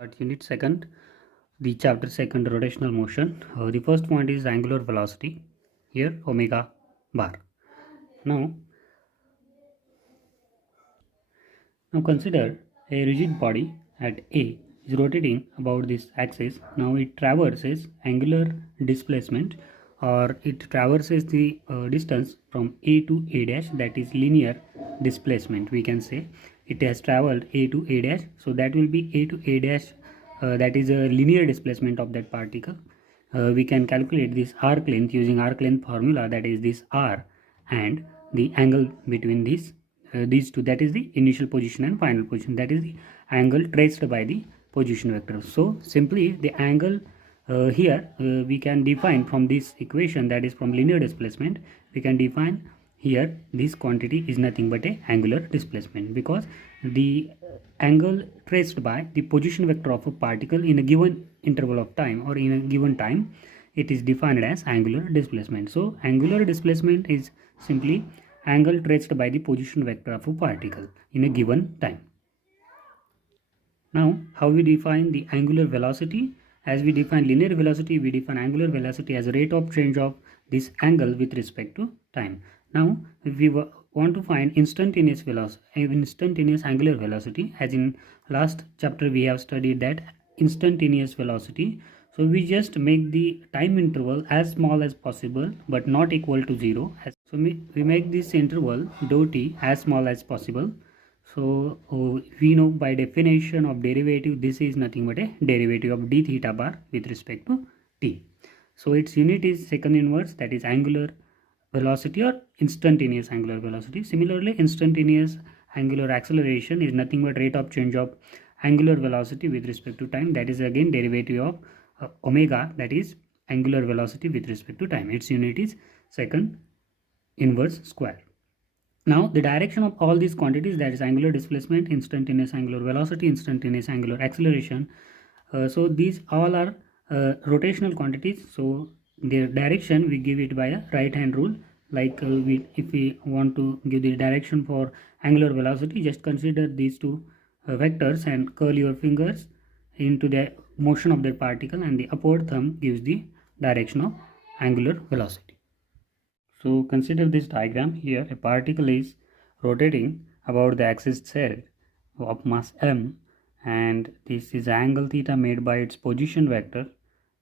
At unit second, the chapter second, rotational motion. The first point is angular velocity, here omega bar. Now consider a rigid body at A is rotating about this axis. Now it traverses angular displacement, or it traverses the distance from A to A dash, that is linear displacement. We can say it has traveled A to A dash, so that will be A to A dash, that is a linear displacement of that particle. We can calculate this arc length using arc length formula, that is this r and the angle between these two, that is the initial position and final position, that is the angle traced by the position vector. So simply the angle here we can define from this equation, that is from linear displacement, we can define here this quantity is nothing but a angular displacement, because the angle traced by the position vector of a particle in a given interval of time or in a given time, it is defined as angular displacement. So angular displacement is simply angle traced by the position vector of a particle in a given time. Now how we define the angular velocity? As we define linear velocity, we define angular velocity as a rate of change of this angle with respect to time. Now if we want to find instantaneous velocity, instantaneous angular velocity, as in last chapter we have studied that instantaneous velocity, so we just make the time interval as small as possible but not equal to 0. So we make this interval dou t as small as possible. So we know by definition of derivative, this is nothing but a derivative of d theta bar with respect to t. So its unit is second inverse, that is angular velocity or instantaneous angular velocity. Similarly, instantaneous angular acceleration is nothing but rate of change of angular velocity with respect to time, that is again derivative of omega, that is angular velocity with respect to time. Its unit is second inverse square. Now the direction of all these quantities, that is angular displacement, instantaneous angular velocity, instantaneous angular acceleration, so these all are rotational quantities. So their direction we give it by a right hand rule, like if we want to give the direction for angular velocity, just consider these two vectors and curl your fingers into the motion of that particle, and the upward thumb gives the direction of angular velocity. So consider this diagram. Here a particle is rotating about the axis Z of mass m, and this is angle theta made by its position vector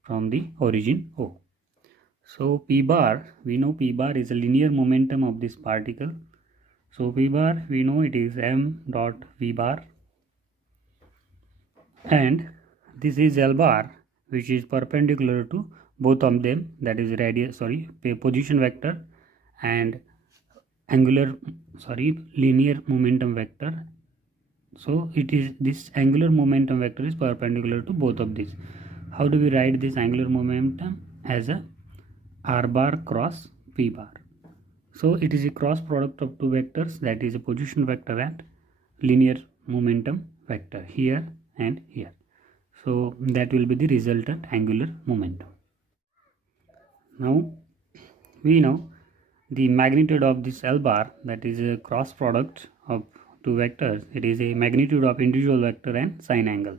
from the origin O. So p bar, we know p bar is a linear momentum of this particle. So p bar, we know it is m dot v bar, and this is L bar, which is perpendicular to both of them, that is position vector and linear momentum vector. So it is, this angular momentum vector is perpendicular to both of these. How do we write this angular momentum? As a r bar cross p bar. So it is a cross product of two vectors, that is a position vector and linear momentum vector here and here. So that will be the resultant angular momentum. Now we know the magnitude of this L bar, that is a cross product of two vectors. It is a magnitude of individual vector and sine angle.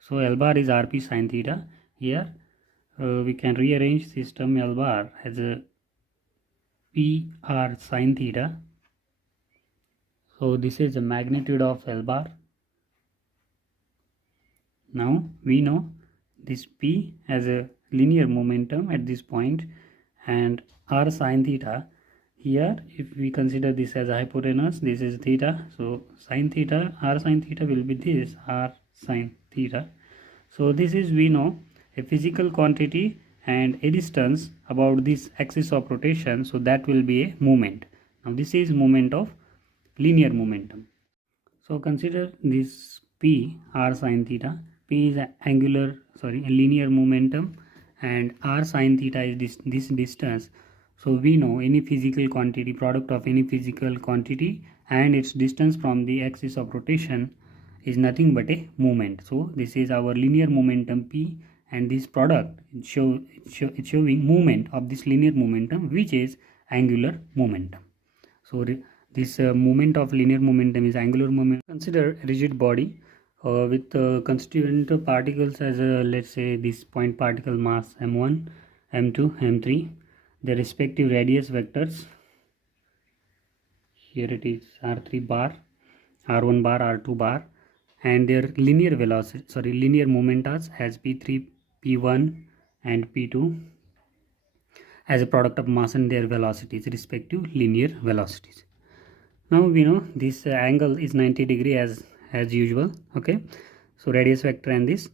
So L bar is rp sine theta. Here we can rearrange system L bar as a pr sine theta. So this is the magnitude of L bar. Now we know this p has a linear momentum at this point, and r sine theta, here if we consider this as a hypotenuse, this is theta, so sine theta, r sine theta will be this r sine theta. So this is, we know, a physical quantity and a distance about this axis of rotation, so that will be a moment. Now this is moment of linear momentum. So consider this p r sine theta. P is a linear momentum, and r sine theta is this distance. So we know any physical quantity, product of any physical quantity and its distance from the axis of rotation is nothing but a moment. So this is our linear momentum p, and this product it's showing movement of this linear momentum, which is angular momentum. So this moment of linear momentum is angular momentum. Consider a rigid body with constituent particles as let's say this point particle mass m1, m2, m3, their respective radius vectors. Here it is r3 bar, r1 bar, r2 bar, and their linear velocity, linear momentas as p3, p1, and p2 as a product of mass and their velocities, respective linear velocities. Now we know this angle is 90 degree as usual. Okay, so radius vector and this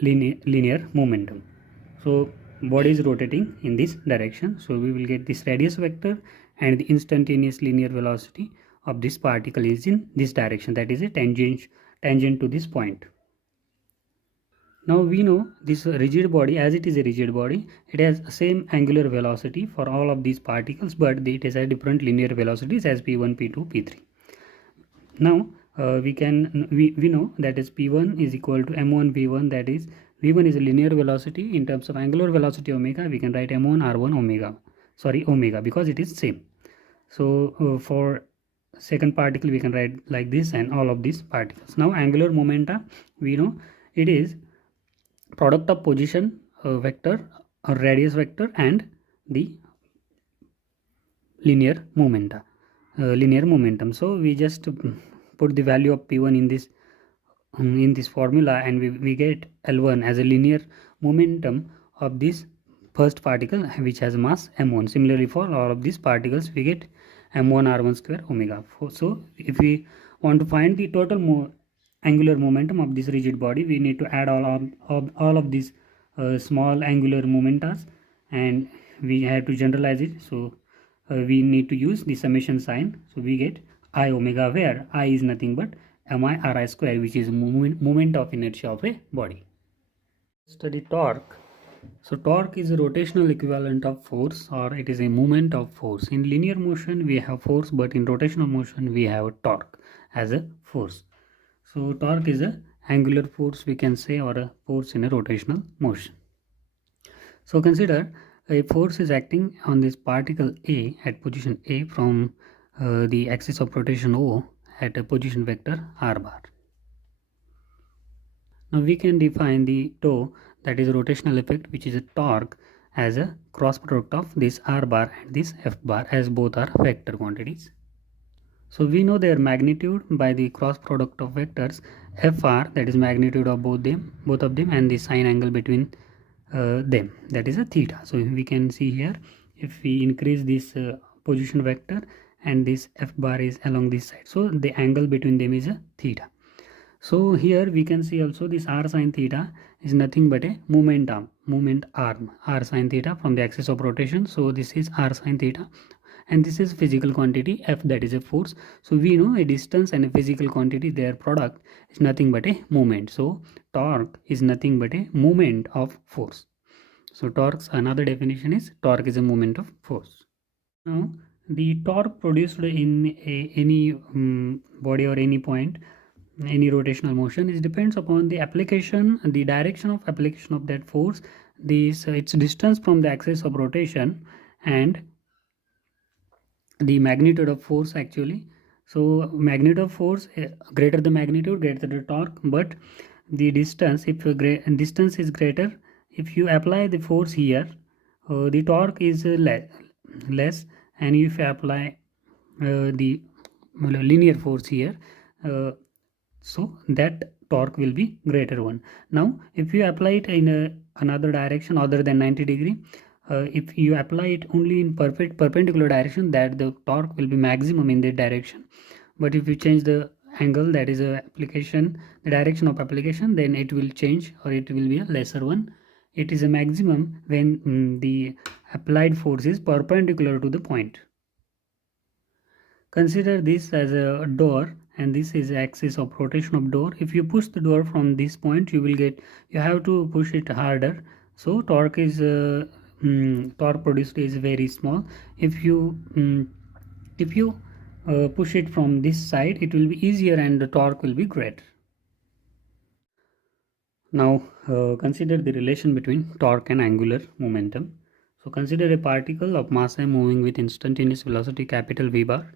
linear momentum. So body is rotating in this direction, so we will get this radius vector, and the instantaneous linear velocity of this particle is in this direction, that is a tangent to this point. Now we know this rigid body, as it is a rigid body, it has same angular velocity for all of these particles, but it has a different linear velocities as p1, p2, p3. Now we know that is p1 is equal to m1 v1, that is v1 is a linear velocity. In terms of angular velocity omega, we can write m1 r1 omega because it is same. So for second particle we can write like this, and all of these particles. Now angular momenta, we know it is product of position vector or radius vector and the linear momentum. So we just put the value of p1 in this formula, and we get L1 as a linear momentum of this first particle which has mass m1. Similarly for all of these particles we get m1 r1 square omega. So if we want to find the total angular momentum of this rigid body, we need to add all of these small angular momentas, and we have to generalize it. So we need to use the summation sign. So we get I omega, where I is nothing but mi ri square, which is moment of inertia of a body. Study torque. So torque is a rotational equivalent of force, or it is a moment of force. In linear motion we have force, but in rotational motion we have torque as a force. So torque is a angular force, we can say, or a force in a rotational motion. So consider a force is acting on this particle A at position A from the axis of rotation O at a position vector r bar. Now we can define the tau, that is rotational effect, which is a torque, as a cross product of this r bar and this f bar, as both are vector quantities. So we know their magnitude by the cross product of vectors fr, that is magnitude of both of them, and the sine angle between them, that is a theta. So we can see here, if we increase this position vector and this f bar is along this side, so the angle between them is a theta. So here we can see also this r sine theta is nothing but a moment arm r sine theta from the axis of rotation. So this is r sine theta, and this is physical quantity f, that is a force. So we know a distance and a physical quantity, their product is nothing but a moment. So torque is nothing but a moment of force. So torque's another definition is torque is a moment of force. Now the torque produced in any body or any point, any rotational motion, is depends upon the application, the direction of application of that force, its distance from the axis of rotation, and the magnitude of force actually. So magnitude of force, greater the magnitude, greater the torque, but the distance, if distance is greater, if you apply the force here, the torque is less, and if you apply the linear force here, so that torque will be greater one. Now if you apply it in another direction other than 90 degree, if you apply it only in perpendicular direction, that the torque will be maximum in that direction. But if you change the angle, that is the direction of application, then it will change, or it will be a lesser one. It is a maximum when the applied force is perpendicular to the point. Consider this as a door, and this is axis of rotation of door. If you push the door from this point, you have to push it harder. So torque produced is very small. If you push it from this side, it will be easier and the torque will be greater. Now consider the relation between torque and angular momentum. So consider a particle of mass m moving with instantaneous velocity capital V bar,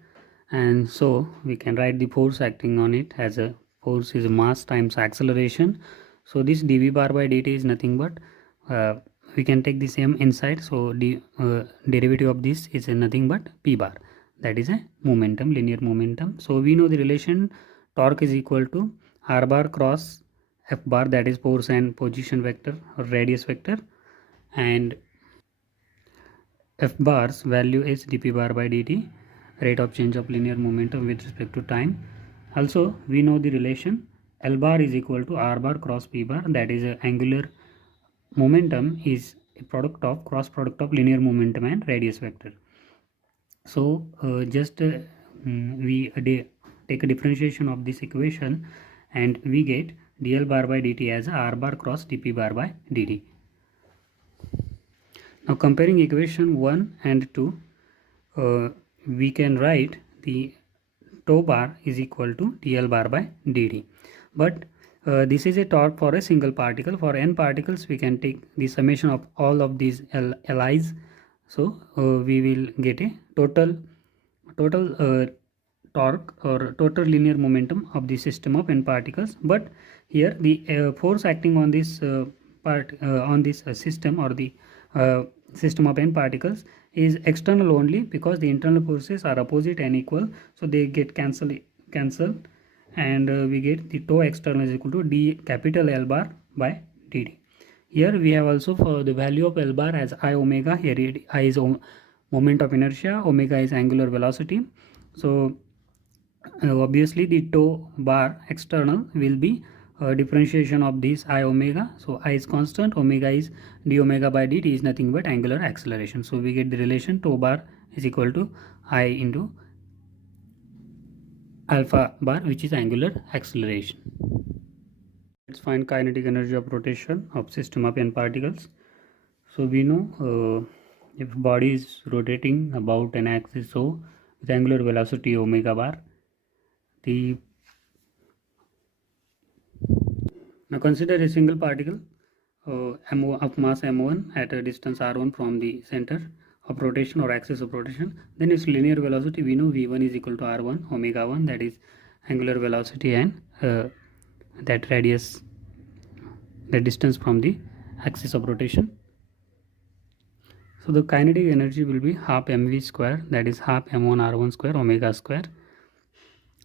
and so we can write the force acting on it as a force is mass times acceleration. So this dv bar by dt is nothing but we can take the same inside. So the derivative of this is nothing but p bar, that is a momentum, linear momentum. So we know the relation torque is equal to r bar cross f bar, that is force and position vector or radius vector, and f bar's value is dp bar by dt, rate of change of linear momentum with respect to time. Also we know the relation L bar is equal to R bar cross P bar, that is angular momentum is a product of cross product of linear momentum and radius vector. So we take a differentiation of this equation and we get dl bar by dt as R bar cross dp bar by dt. Now comparing equation 1 and 2, we can write the tau bar is equal to dl bar by dt, but this is a torque for a single particle. For n particles we can take the summation of all of these li's, so we will get a total torque or total linear momentum of the system of n particles. But here the force acting on this system or the system of n particles is external only, because the internal forces are opposite and equal, so they get cancelled, and we get the tau external is equal to d capital L bar by dt. Here we have also for the value of L bar as I omega. Here I is moment of inertia, omega is angular velocity. So obviously the tau bar external will be differentiation of this I omega. So I is constant, omega is d omega by dt is nothing but angular acceleration. So we get the relation tau bar is equal to I into alpha bar, which is angular acceleration. Let's find kinetic energy of rotation of system of n particles. So we know if body is rotating about an axis, so with angular velocity omega bar, now consider a single particle of mass m1 at a distance r1 from the center of rotation or axis of rotation. Then its linear velocity, we know v1 is equal to r1 omega 1, that is angular velocity, and that radius, the distance from the axis of rotation. So the kinetic energy will be half mv square, that is half m1 r1 square omega square.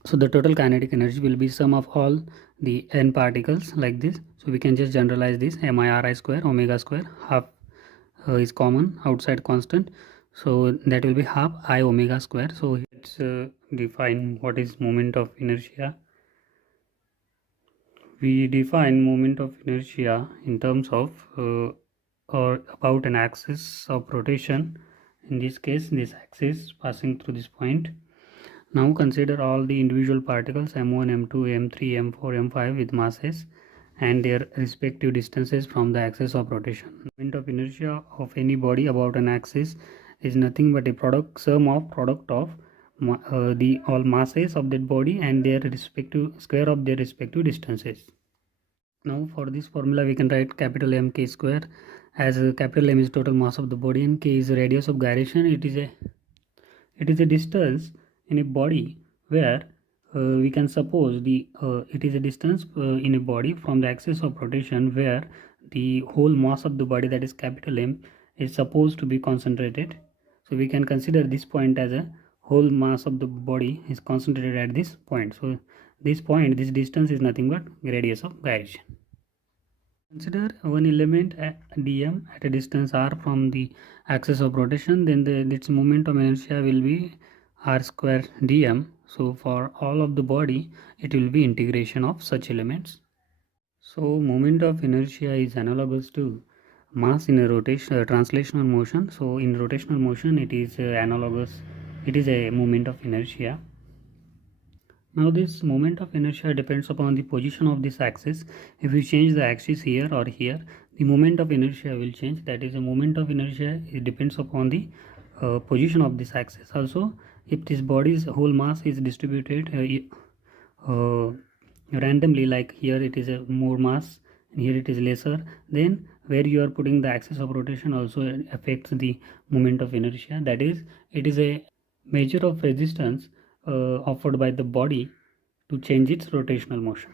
So the total kinetic energy will be sum of all the n particles like this. So we can just generalize this mi square omega square, half is common, outside constant, so that will be half I omega square. So let's define what is moment of inertia. We define moment of inertia in terms of or about an axis of rotation. In this case, this axis passing through this point. Now consider all the individual particles m1, m2, m3, m4, m5 with masses and their respective distances from the axis of rotation. Moment of inertia of any body about an axis is nothing but a sum of the all masses of that body and their respective square of their respective distances. Now for this formula we can write capital M k square, as capital M is total mass of the body and k is radius of gyration. It is a distance in a body where we can suppose it is a distance in a body from the axis of rotation where the whole mass of the body, that is capital M, is supposed to be concentrated. So we can consider this point as a whole mass of the body is concentrated at this point. So this distance is nothing but radius of gyration. Consider one element dm at a distance r from the axis of rotation, then its moment of inertia will be r square dm. So for all of the body it will be integration of such elements. So moment of inertia is analogous to mass in a translational motion. So in rotational motion it is analogous, it is a moment of inertia. Now this moment of inertia depends upon the position of this axis. If we change the axis here or here, the moment of inertia will change. That is, the moment of inertia, it depends upon the position of this axis. Also, if this body's whole mass is distributed randomly, like here it is a more mass and here it is lesser, then where you are putting the axis of rotation also affects the moment of inertia. That is, it is a measure of resistance offered by the body to change its rotational motion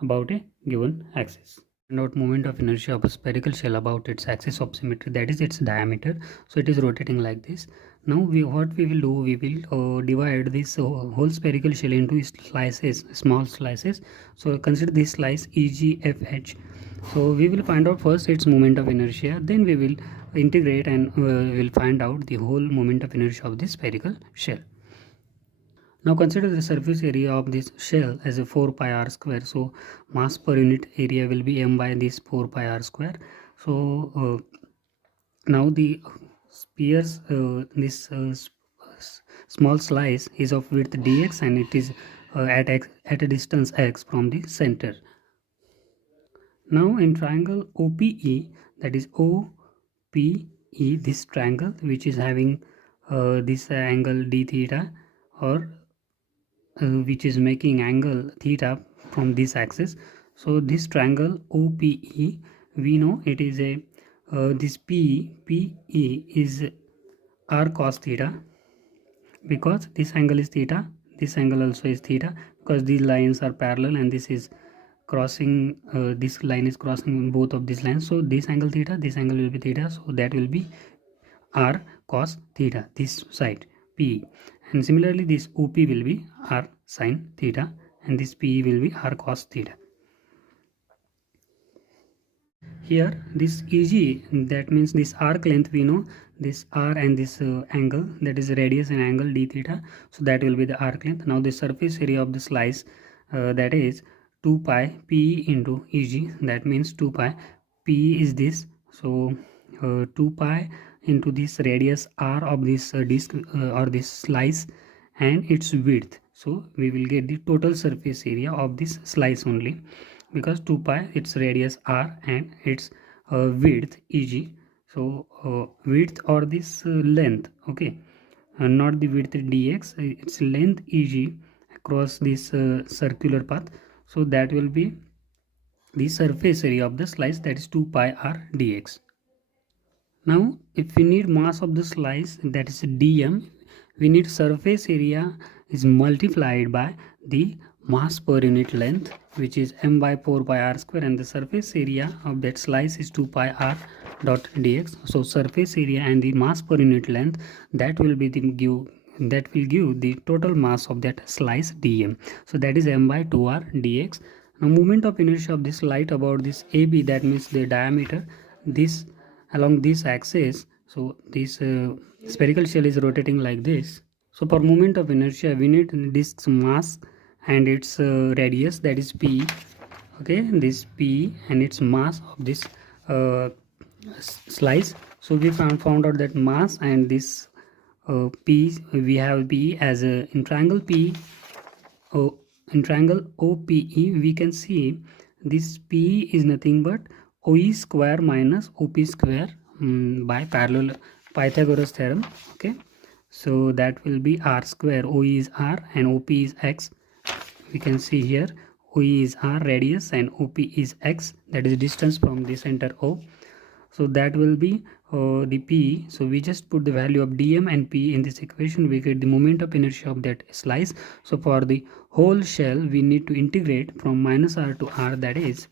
about a given axis. Find out moment of inertia of a spherical shell about its axis of symmetry, that is its diameter. So it is rotating like this. Now what we will do, we will divide this whole spherical shell into slices, small slices. So consider this slice EGFH. So we will find out first its moment of inertia, then we will integrate and we will find out the whole moment of inertia of this spherical shell. Now consider the surface area of this shell as a 4 pi r square. So mass per unit area will be m by this 4 pi r square. So now the sphere's this small slice is of width dx and it is at a distance x from the center. Now in triangle OPE, that is OPE, this triangle which is having this angle d theta, or which is making angle theta from this axis. So this triangle OPE, we know it is a this PE is r cos theta, because this angle is theta, this angle also is theta, because these lines are parallel and this is crossing, this line is crossing both of these lines. So this angle theta, this angle will be theta, so that will be r cos theta, this side PE. And similarly this OP will be r sin theta and this PE will be r cos theta. Here this EG, that means this arc length, we know this r and this angle, that is radius and angle d theta, so that will be the arc length. Now the surface area of the slice, that is 2 pi PE into EG, that means 2 pi PE is this, so 2 pi into this radius r of this disc or this slice and its width. So we will get the total surface area of this slice only, because 2 pi its radius r and its width EG. So width or this length, okay, not the width dx, its length EG across this circular path. So that will be the surface area of the slice, that is 2 pi r dx. Now if we need mass of the slice, that is dm, we need surface area is multiplied by the mass per unit length, which is m by 4 pi r square, and the surface area of that slice is 2 pi r dot dx. So surface area and the mass per unit length, that will be the give the total mass of that slice dm. So that is m by 2r dx. Now moment of inertia of this light about this AB, that means the diameter, this along this axis. So this spherical shell is rotating like this. So for moment of inertia, we need disk's mass and its radius, that is P. Okay, this P and its mass of this slice. So we found out that mass and this P, we have P as a in triangle P. In triangle OPE, we can see this P is nothing but OE square minus OP square by parallel Pythagoras theorem. Okay, so that will be r square. OE is r and OP is x. We can see here OE is r radius and OP is x, that is distance from the center O. So that will be the P. So we just put the value of dm and P in this equation, we get the moment of inertia of that slice. So for the whole shell, we need to integrate from minus r to r, that is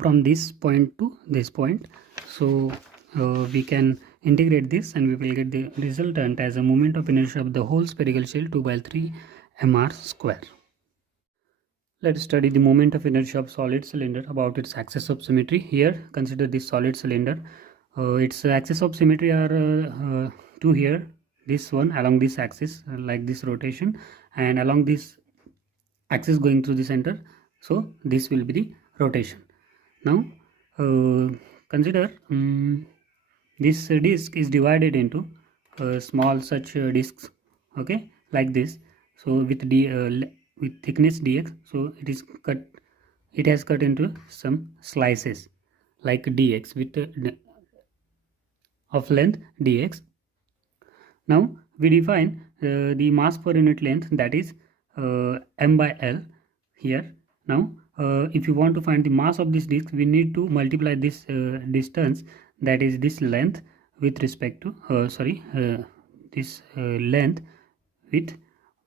from this point to this point. So we can integrate this and we will get the resultant as a moment of inertia of the whole spherical shell 2 by 3 mr square. Let's study the moment of inertia of solid cylinder about its axis of symmetry. Here consider this solid cylinder. Its axis of symmetry are two here, this one along this axis like this rotation, and along this axis going through the center. So this will be the rotation. Now consider this disc is divided into small such discs, okay, like this. So with with thickness dx, so it has cut into some slices like dx with of length dx. Now we define the mass per unit length, that is m by l here. Now if you want to find the mass of this disc, we need to multiply this distance, that is this length, with respect to this length with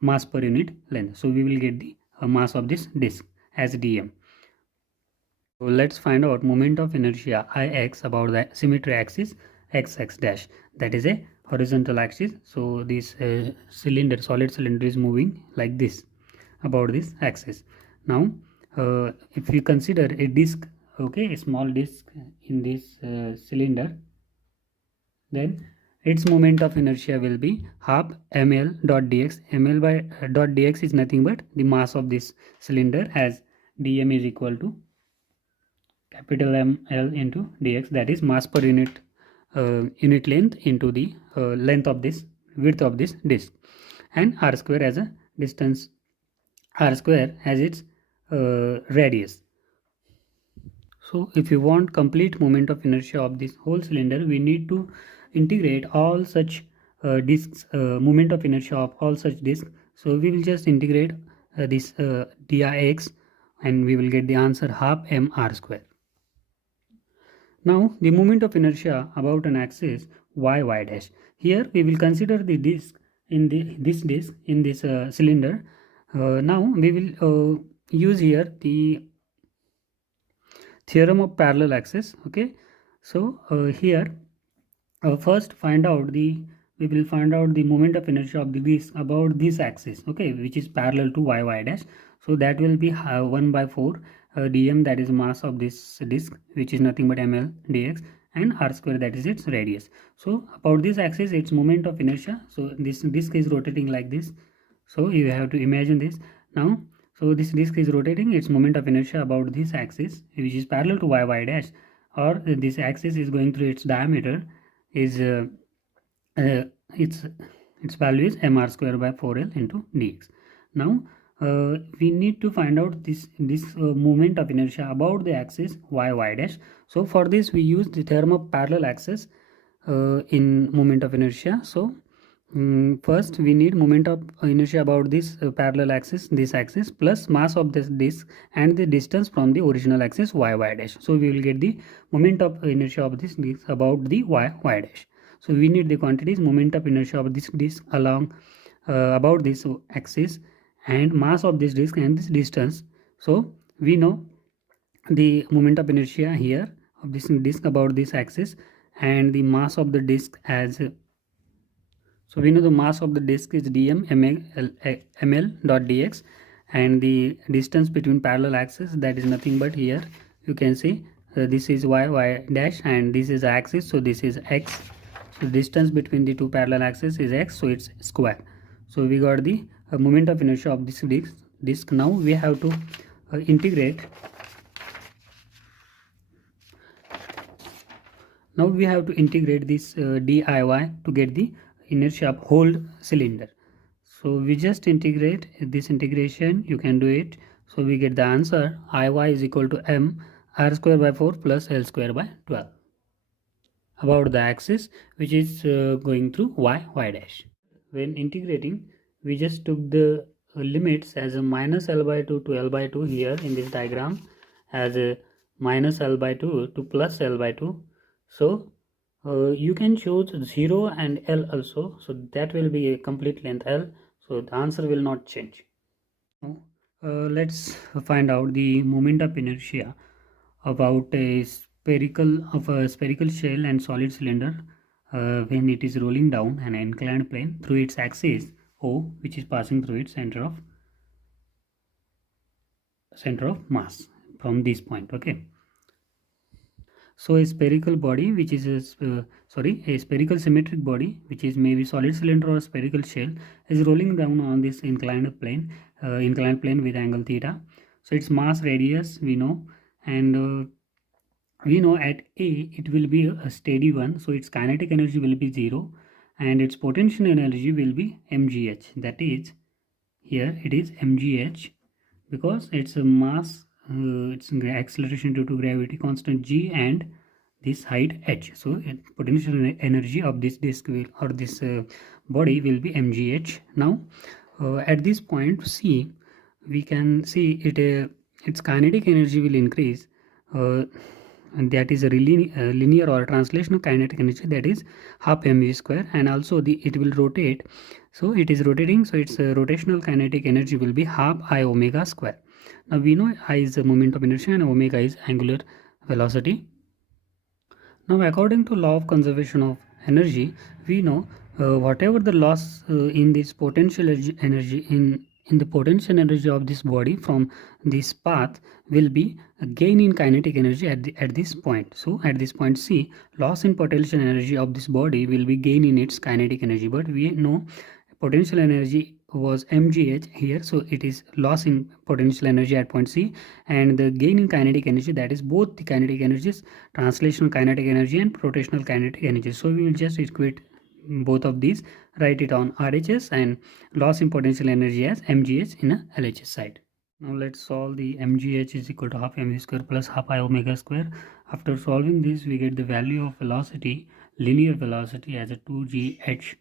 mass per unit length. So we will get the mass of this disk as dm. So let's find out moment of inertia Ix about the symmetry axis xx dash, that is a horizontal axis. So this cylinder, solid cylinder, is moving like this about this axis. Now if we consider a disk, okay, a small disk in this cylinder, then its moment of inertia will be half ml dot dx. Ml by dot dx is nothing but the mass of this cylinder, as dm is equal to capital ml into dx, that is mass per unit length into the length of this, width of this disk, and r square as a distance, r square as its radius. So if you want complete moment of inertia of this whole cylinder, we need to integrate all such disks, moment of inertia of all such disks. So we will just integrate this dix, and we will get the answer half mr square. Now the moment of inertia about an axis y dash. Here we will consider the disk in this disk in this cylinder. Now we will use here the theorem of parallel axis. Okay, so here first we will find out the moment of inertia of the disk about this axis, okay, which is parallel to y dash. So that will be 1 by 4 dm, that is mass of this disk, which is nothing but ml dx, and r square, that is its radius. So about this axis, its moment of inertia, so this disk is rotating like this. So you have to imagine this now. So this disk is rotating, its moment of inertia about this axis, which is parallel to y dash, or this axis is going through its diameter, is its value is mr square by 4l into dx. Now we need to find out this moment of inertia about the axis y dash. So for this we use the theorem of parallel axis in moment of inertia. So first we need moment of inertia about this parallel axis, this axis, plus mass of this disk and the distance from the original axis y dash. So we will get the moment of inertia of this disk about the y dash. So we need the quantities moment of inertia of this disk along about this axis, and mass of this disk and this distance. So we know the moment of inertia here of this disk about this axis, and the mass of the disk as, so we know the mass of the disk is dm ml dot dx, and the distance between parallel axis, that is nothing but here you can see this is y dash and this is axis, so this is x. So distance between the two parallel axes is x, so it's square. So we got the moment of inertia of this disk. Now we have to integrate. Now we have to integrate this diy to get the inertia of whole cylinder. So we just integrate this integration, you can do it. So we get the answer iy is equal to m r square by 4 plus l square by 12 about the axis which is going through y dash. When integrating, we just took the limits as a minus l by 2 to l by 2 here in this diagram, as a minus l by 2 to plus l by 2. So you can choose 0 and l also, so that will be a complete length l, so the answer will not change. Now let's find out the moment of inertia about a spherical shell and solid cylinder when it is rolling down an inclined plane through its axis O, which is passing through its center of mass from this point. Okay, so a spherical body which is a spherical symmetric body, which is maybe solid cylinder or spherical shell, is rolling down on this inclined plane with angle theta. So its mass, radius we know, and we know at A it will be a steady one, so its kinetic energy will be 0 and its potential energy will be mgh, that is here it is mgh because it's a mass, its acceleration due to gravity constant g and this height h. So potential energy of this disk will, or this body will be mgh. Now at this point C, we can see its kinetic energy will increase, and that is a linear or translational kinetic energy, that is half mv square, and also it will rotate So it is rotating, so its rotational kinetic energy will be half I omega square. Now we know I is the moment of inertia and omega is angular velocity. Now according to law of conservation of energy, we know whatever the loss in this potential energy in the potential energy of this body from this path will be a gain in kinetic energy at this point. So at this point C, loss in potential energy of this body will be gain in its kinetic energy, but we know potential energy was mgh here, so it is loss in potential energy at point C, and the gain in kinetic energy, that is both the kinetic energies, translational kinetic energy and rotational kinetic energy. So we will just equate both of these, write it on RHS and loss in potential energy as mgh in a LHS side. Now let's solve the mgh is equal to half mv square plus half I omega square. After solving this, we get the value of velocity, linear velocity, as a 2gh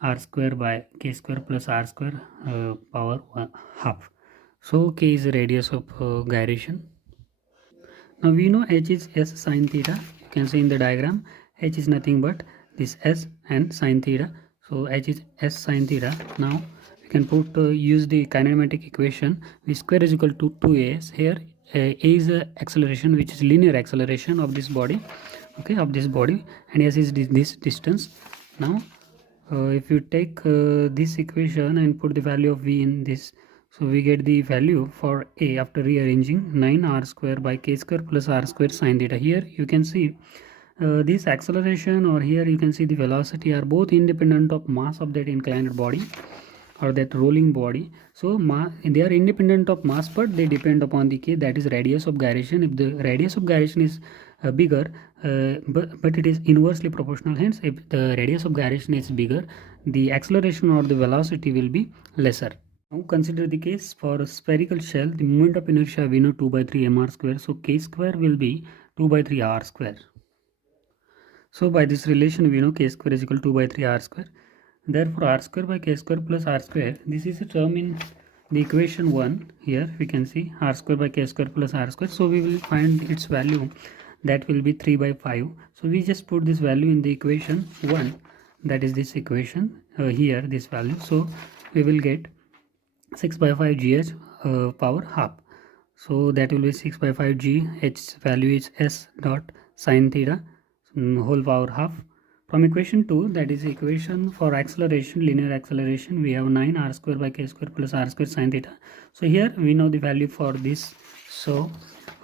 r square by k square plus r square power half. So k is the radius of gyration. Now we know h is s sine theta. You can see in the diagram h is nothing but this s and sine theta. So h is s sine theta. Now we can put use the kinematic equation. V square is equal to 2as. Here a is acceleration, which is linear acceleration of this body, okay, of this body, and s is this distance. Now if you take this equation and put the value of v in this, so we get the value for a after rearranging 9r square by k square plus r square sine theta. Here you can see this acceleration, or here you can see the velocity, are both independent of mass of that inclined body or that rolling body. So they are independent of mass, but they depend upon the k, that is radius of gyration. If the radius of gyration is bigger, but it is inversely proportional, hence if the radius of gyration is bigger, the acceleration or the velocity will be lesser. Now consider the case for a spherical shell. The moment of inertia we know 2 by 3 mr square, so k square will be 2 by 3 r square. So by this relation we know k square is equal to 2 by 3 r square. Therefore r square by k square plus r square, this is a term in the equation 1. Here we can see r square by k square plus r square. So we will find its value, that will be 3 by 5. So we just put this value in the equation 1, that is this equation here, this value. So we will get 6 by 5 gh power half. So that will be 6 by 5 g, h value is s dot sine theta whole power half. From equation 2, that is equation for acceleration, linear acceleration, we have 9 r square by k square plus r square sine theta. So here we know the value for this, so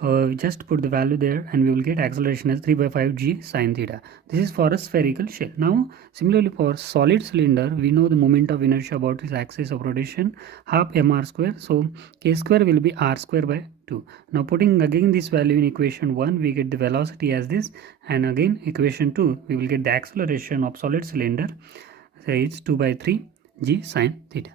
we just put the value there and we will get acceleration as 3 by 5 g sine theta. This is for a spherical shell. Now similarly for solid cylinder, we know the moment of inertia about its axis of rotation, half mr square, so k square will be r square by 2. Now putting again this value in equation 1, we get the velocity as this, and again equation 2, we will get the acceleration of solid cylinder, so it's 2 by 3 g sine theta.